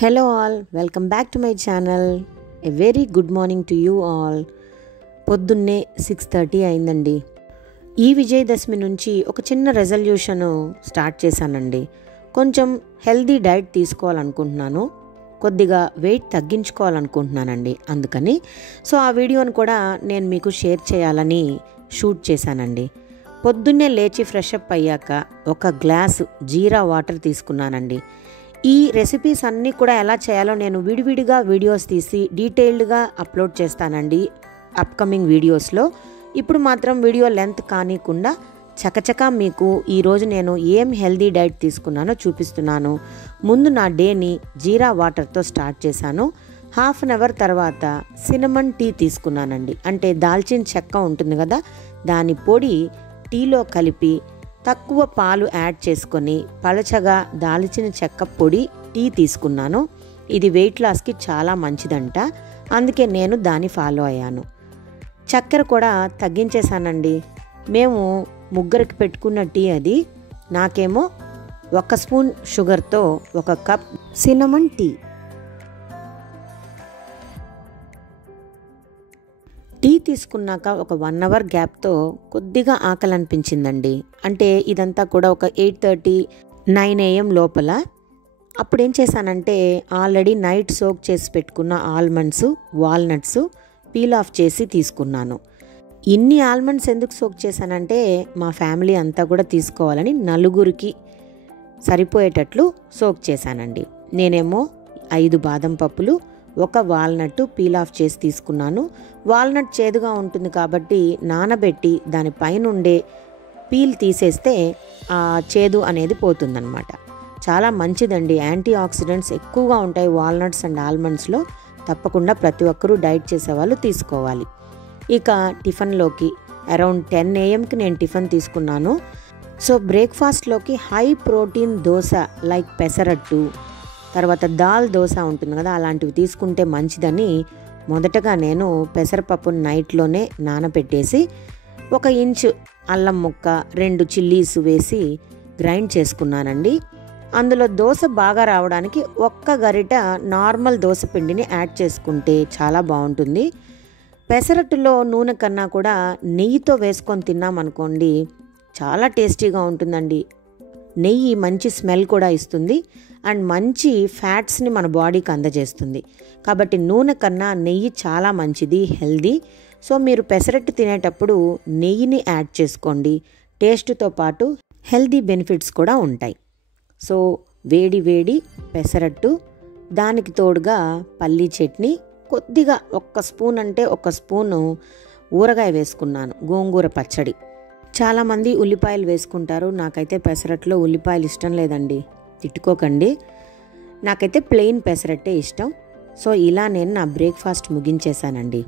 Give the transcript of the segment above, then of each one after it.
Hello all, welcome back to my channel. A very good morning to you all. పొద్దున్నే 6:30 అయిందండి. ఈ విజయదశమి నుంచి ఒక చిన్న రెజల్యూషన్ స్టార్ట్ చేశానండి. కొంచెం హెల్దీ డైట్ తీసుకోవాలనుకుంటున్నాను, కొద్దిగా వెయిట్ తగ్గించుకోవాలనుకుంటున్నానండి. అందుకని ఆ వీడియోని కూడా నేను మీకు షేర్ చేయాలని షూట్ చేశానండి. పొద్దున్నే లేచి ఫ్రెష్ అప్ అయ్యాక ఒక గ్లాసు జీరా వాటర్ తీసుకున్నానండి. ఈ రెసిపీస్ అన్నీ కూడా ఎలా చేయాలో నేను విడివిడిగా వీడియోస్ తీసి డీటెయిల్డ్గా అప్లోడ్ చేస్తానండి అప్కమింగ్ వీడియోస్లో. ఇప్పుడు మాత్రం వీడియో లెంత్ కానికుండా చకచకా మీకు ఈరోజు నేను ఏం హెల్దీ డైట్ తీసుకున్నానో చూపిస్తున్నాను. ముందు నా డేని జీరా వాటర్తో స్టార్ట్ చేశాను. హాఫ్ అన్ అవర్ తర్వాత సినమన్ టీ తీసుకున్నానండి. అంటే దాల్చిన చెక్క ఉంటుంది కదా, దాని పొడి టీలో కలిపి తక్కువ పాలు యాడ్ చేసుకొని పలచగా దాల్చిన చెక్క పొడి టీ తీసుకున్నాను. ఇది వెయిట్ లాస్కి చాలా మంచిదంట, అందుకే నేను దాన్ని ఫాలో అయ్యాను. చక్కెర కూడా తగ్గించేశానండి. మేము ముగ్గురికి పెట్టుకున్న టీ అది. నాకేమో 1 స్పూన్ షుగర్తో 1 కప్ సినమన్ టీ. టీ తీసుకున్నాక ఒక 1 అవర్ గ్యాప్తో కొద్దిగా ఆకలి అనిపించిందండి. అంటే ఇదంతా కూడా ఒక 8:30, 9 AM లోపల. అప్పుడేం చేశానంటే ఆల్రెడీ నైట్ సోక్ చేసి పెట్టుకున్న ఆల్మండ్స్, వాల్నట్స్ పీల్ ఆఫ్ చేసి తీసుకున్నాను. ఇన్ని ఆల్మండ్స్ ఎందుకు సోక్ చేశానంటే మా ఫ్యామిలీ అంతా కూడా తీసుకోవాలని 4గురికి సరిపోయేటట్లు సోక్ చేశానండి. నేనేమో 5 బాదం పప్పులు, 1 వాల్నట్ పీల్ ఆఫ్ చేసి తీసుకున్నాను. వాల్నట్ చేదుగా ఉంటుంది కాబట్టి నానబెట్టి దానిపైన ఉండే పీల్ తీసేస్తే ఆ చేదు అనేది పోతుందన్నమాట. చాలా మంచిదండి, యాంటీ ఆక్సిడెంట్స్ ఎక్కువగా ఉంటాయి వాల్నట్స్ అండ్ ఆల్మండ్స్లో. తప్పకుండా ప్రతి ఒక్కరూ డైట్ చేసేవాళ్ళు తీసుకోవాలి. ఇక టిఫిన్లోకి అరౌండ్ 10 AMకి నేను టిఫిన్ తీసుకున్నాను. బ్రేక్ఫాస్ట్లోకి high protein dosa like pesarattu, తర్వాత దాల్ దోశ ఉంటుంది కదా, అలాంటివి తీసుకుంటే మంచిదని మొదటగా నేను పెసరపప్పును నైట్లోనే నానబెట్టేసి 1 ఇంచు అల్లం ముక్క, 2 చిల్లీస్ వేసి గ్రైండ్ చేసుకున్నానండి. అందులో దోశ బాగా రావడానికి 1 గరిట నార్మల్ దోశ పిండిని యాడ్ చేసుకుంటే చాలా బాగుంటుంది. పెసరట్టులో నూనె కన్నా కూడా నెయ్యితో వేసుకొని తిన్నామనుకోండి చాలా టేస్టీగా ఉంటుందండి. నెయ్యి మంచి స్మెల్ కూడా ఇస్తుంది అండ్ మంచి ఫ్యాట్స్ని మన బాడీకి అందజేస్తుంది. కాబట్టి నూనె కన్నా నెయ్యి చాలా మంచిది, హెల్దీ. మీరు పెసరట్టు తినేటప్పుడు నెయ్యిని యాడ్ చేసుకోండి. టేస్ట్తో పాటు హెల్దీ బెనిఫిట్స్ కూడా ఉంటాయి. వేడి వేడి పెసరట్టు, దానికి తోడుగా పల్లీ చట్నీ, కొద్దిగా 1 స్పూన్ అంటే 1 స్పూను ఊరగాయ వేసుకున్నాను, గోంగూర పచ్చడి. చాలామంది ఉల్లిపాయలు వేసుకుంటారు, నాకైతే పెసరట్లో ఉల్లిపాయలు ఇష్టం లేదండి, తిట్టుకోకండి. నాకైతే ప్లెయిన్ పెసరట్టే ఇష్టం. ఇలా నేను నా బ్రేక్ఫాస్ట్ ముగించేశానండి.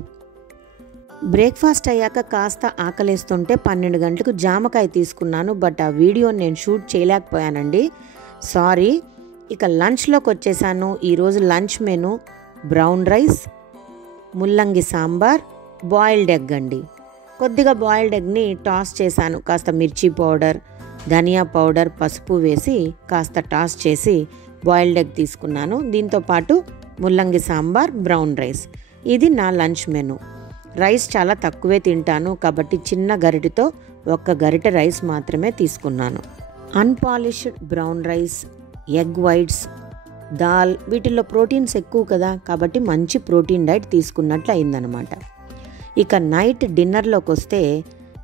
బ్రేక్ఫాస్ట్ అయ్యాక కాస్త ఆకలేస్తుంటే 12 గంటలకు జామకాయ తీసుకున్నాను. బట్ ఆ వీడియోని నేను షూట్ చేయలేకపోయానండి, సారీ. ఇక లంచ్లోకి వచ్చేసాను. ఈరోజు లంచ్ మెను బ్రౌన్ రైస్, ముల్లంగి సాంబార్, బాయిల్డ్ ఎగ్ అండి. కొద్దిగా బాయిల్డ్ ఎగ్ని టాస్ చేశాను. కాస్త మిర్చి పౌడర్, ధనియా పౌడర్, పసుపు వేసి కాస్త టాస్ చేసి బాయిల్డ్ ఎగ్ తీసుకున్నాను. దీంతో పాటు ముల్లంగి సాంబార్, బ్రౌన్ రైస్. ఇది నా లంచ్ మెను. రైస్ చాలా తక్కువే తింటాను కాబట్టి చిన్న గరిటెతో 1 గరిటె రైస్ మాత్రమే తీసుకున్నాను. Unpolished brown rice, egg whites, dal, వీటిల్లో ప్రోటీన్స్ ఎక్కువ కదా, కాబట్టి మంచి ప్రోటీన్ డైట్ తీసుకున్నట్లు అయిందనమాట. ఇక నైట్ డిన్నర్లోకి వస్తే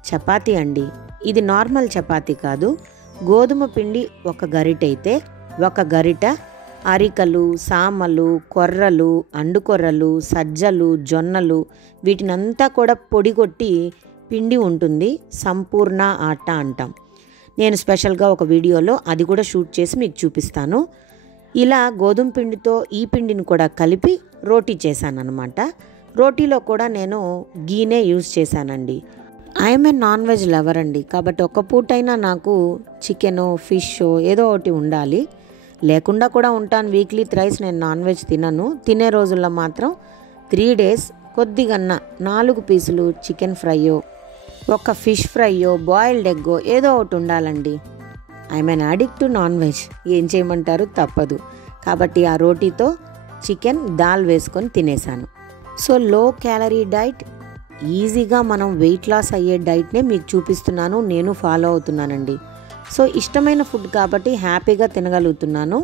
చపాతీ అండి. ఇది నార్మల్ చపాతీ కాదు, గోధుమ పిండి 1 గరిట అయితే 1 గరిట అరికలు, సామలు, కొర్రలు, అండుకొర్రలు, సజ్జలు, జొన్నలు, వీటినంతా కూడా పొడి కొట్టి పిండి ఉంటుంది, సంపూర్ణ ఆట అంటాం. నేను స్పెషల్గా ఒక వీడియోలో అది కూడా షూట్ చేసి మీకు చూపిస్తాను. ఇలా గోధుమ పిండితో ఈ పిండిని కూడా కలిపి రోటీ చేశాను అనమాట. రోటీలో కూడా నేను గీనే యూజ్ చేశానండి. I'm a non veg lover అండి, కాబట్టి 1 పూటైనా నాకు చికెనో, ఫిష్ ఏదో ఒకటి ఉండాలి. లేకుండా కూడా ఉంటాను, వీక్లీ థ్రైస్ నేను నాన్ వెజ్ తినను. తినే రోజుల్లో మాత్రం 3 days కొద్దిగా 4 పీసులు చికెన్ ఫ్రైయో, 1 ఫిష్ ఫ్రైయో, బాయిల్డ్ ఎగ్గో ఏదో ఒకటి ఉండాలండి. I'm N addict to non veg. ఏం చేయమంటారు, తప్పదు. కాబట్టి ఆ రోటీతో చికెన్ దాల్ వేసుకొని తినేసాను. సో లో క్యాలరీ డైట్, ఈజీగా మనం వెయిట్ లాస్ అయ్యే డైట్నే మీకు చూపిస్తున్నాను, నేను ఫాలో అవుతున్నానండి. సో ఇష్టమైన ఫుడ్ కాబట్టి హ్యాపీగా తినగలుగుతున్నాను.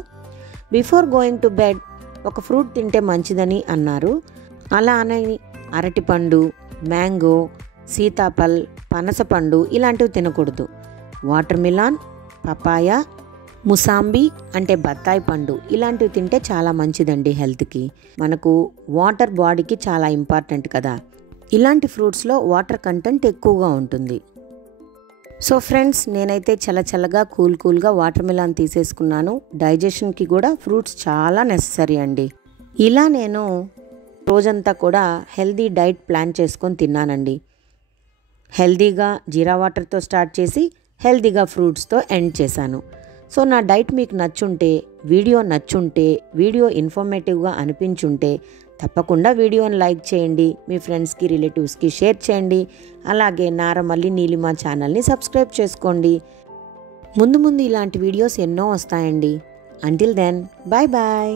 బిఫోర్ గోయింగ్ టు బెడ్ ఒక ఫ్రూట్ తింటే మంచిదని అన్నారు. అలా అని అరటిపండు, మ్యాంగో, సీతాఫల్, పనసపండు ఇలాంటివి తినకూడదు. వాటర్ మిలాన్, పపాయ, ముసాంబి అంటే బత్తాయి పండు ఇలాంటివి తింటే చాలా మంచిదండి హెల్త్కి. మనకు వాటర్ బాడీకి చాలా ఇంపార్టెంట్ కదా. ఇలాంటి ఫ్రూట్స్లో వాటర్ కంటెంట్ ఎక్కువగా ఉంటుంది. సో ఫ్రెండ్స్, నేనైతే చల్లగా కూల్గా వాటర్ మిలాన్ తీసేసుకున్నాను. డైజెషన్కి కూడా ఫ్రూట్స్ చాలా నెససరీ అండి. ఇలా నేను రోజంతా కూడా హెల్దీ డైట్ ప్లాన్ చేసుకొని తిన్నానండి. హెల్దీగా జీరా వాటర్తో స్టార్ట్ చేసి హెల్దీగా ఫ్రూట్స్తో ఎండ్ చేశాను. సో నా డైట్ మీకు నచ్చుంటే, వీడియో ఇన్ఫర్మేటివ్గా అనిపించుంటే తప్పకుండా వీడియోని లైక్ చేయండి, మీ ఫ్రెండ్స్కి, రిలేటివ్స్కి షేర్ చేయండి. అలాగే నారమల్లి నీలిమ ఛానల్ని సబ్స్క్రైబ్ చేసుకోండి. ముందు ఇలాంటి వీడియోస్ ఎన్నో వస్తాయండి. Until then, bye bye.